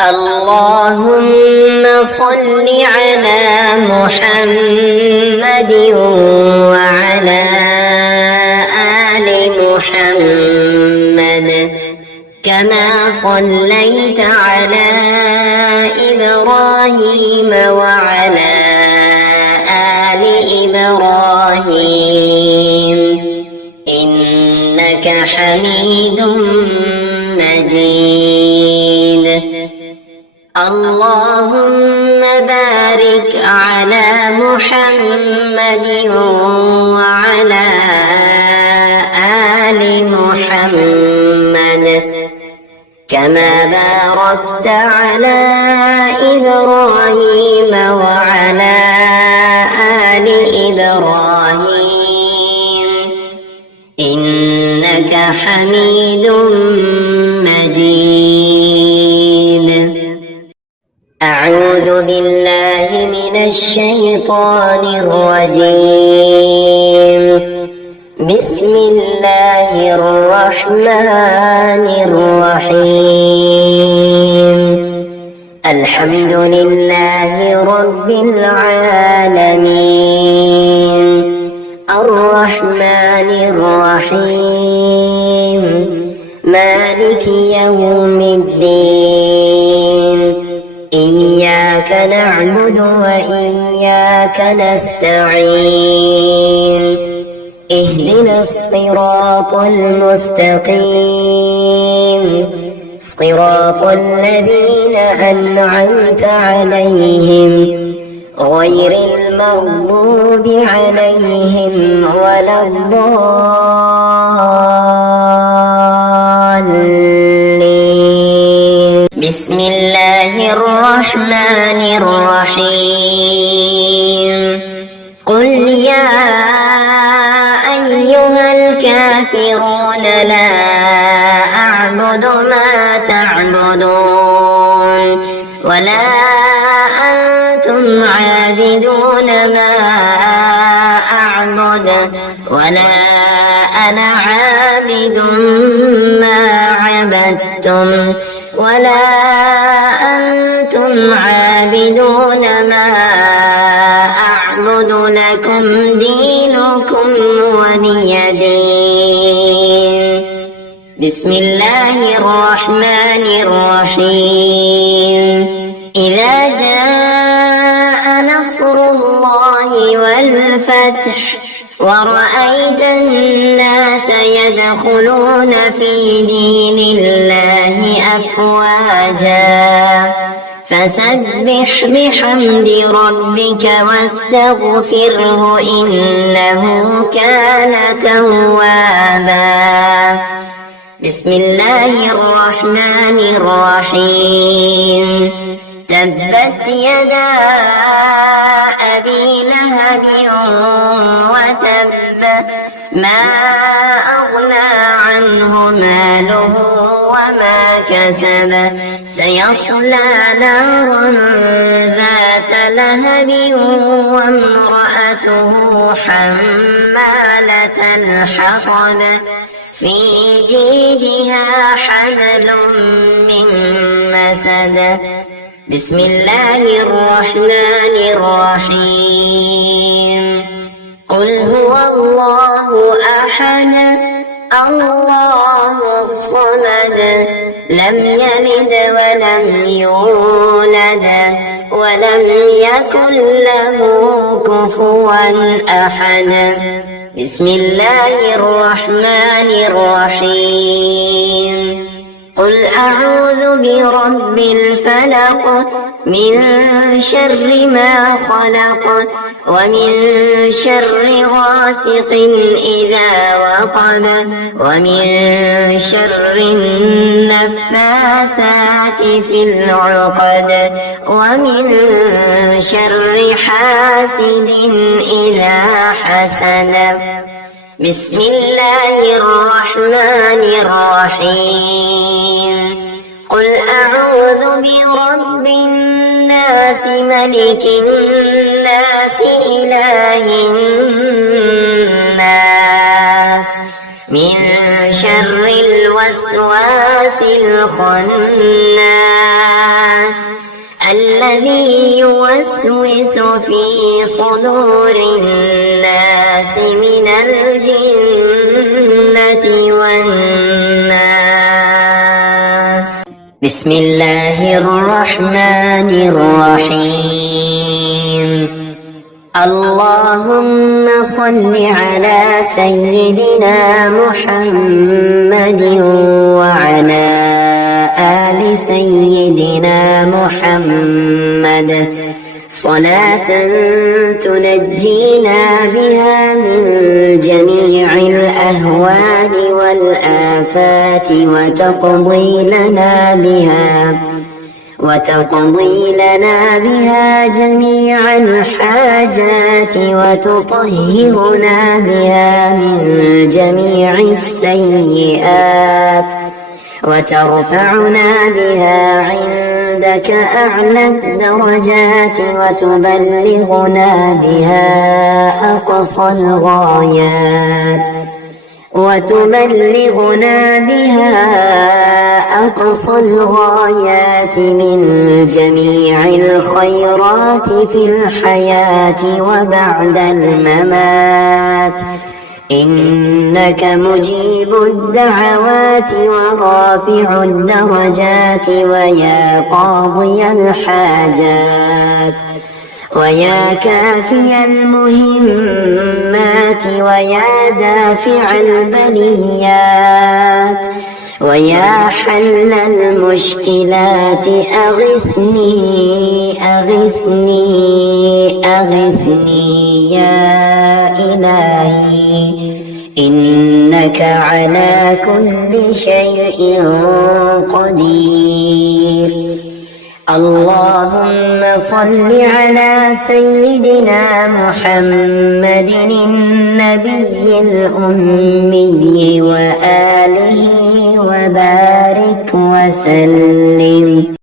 اللهم صل على محمد وعلى آل محمد كما صليت على إبراهيم وعلى آل إبراهيم إنك حميد مجيد. اللهم بارك على محمد وعلى آل محمد كما باركت على إبراهيم وعلى آل إبراهيم إنك حميد مجيد. أعوذ بالله من الشيطان الرجيم. بسم الله الرحمن الرحيم. الحمد لله رب العالمين الرحمن الرحيم مالك يوم الدين إياك نعبد وإياك نستعين اهدنا الصراط المستقيم صراط الذين أنعمت عليهم غير المغضوب عليهم ولا الضالين. بسم الله الرحمن الرحيم. قل يا أيها الكافرون لا أعبد ما تعبدون ولا أنتم عابدون ما أعبد ولا أنا عابد ما عبدتم ولا أنتم عابدون ما أعبد لكم دينكم ولي دين. بسم الله الرحمن الرحيم. إذا جاء نصر الله والفتح ورأيت الناس يدخلون في دين الله أفواجا فسبح بحمد ربك واستغفره إنه كان توابا. بسم الله الرحمن الرحيم. تبت يدا أبي لهب وتب ما أغنى عنه ماله وما كسب سيصلى نارا ذات لهب وامرأته حمالة الحطب في جيدها حبل من مسد. بسم الله الرحمن الرحيم. قل هو الله أحد الله الصمد لم يلد ولم يولد ولم يكن له كفوا أحد. بسم الله الرحمن الرحيم. قل أعوذ برب الفلق من شر ما خلق ومن شر غاسق إذا وقب ومن شر النفاثات في العقد ومن شر حاسد إذا حسد. بسم الله الرحمن الرحيم. قل أعوذ برب الناس ملك الناس إله الناس من شر الوسواس الخناس الذي يوسوس في صدور الناس من الجنة والناس. بسم الله الرحمن الرحيم. اللهم صل على سيدنا محمد وعلى آل سيدنا محمد صلاة تنجينا بها من جميع الأهوال والآفات وتقضي لنا بها جميع الحاجات وتطهرنا بها من جميع السيئات وترفعنا بها عندك أعلى الدرجات وتبلغنا بها أقصى الغايات من جميع الخيرات في الحياة وبعد الممات. إنك مجيب الدعوات ورافع الدرجات ويا قاضي الحاجات ويا كافي المهمات ويا دافع البليات ويا حل المشكلات أغثني يا إلهي إنك على كل شيء قدير. اللهم صل على سيدنا محمد النبي الأمي وآله وبارك وسلم.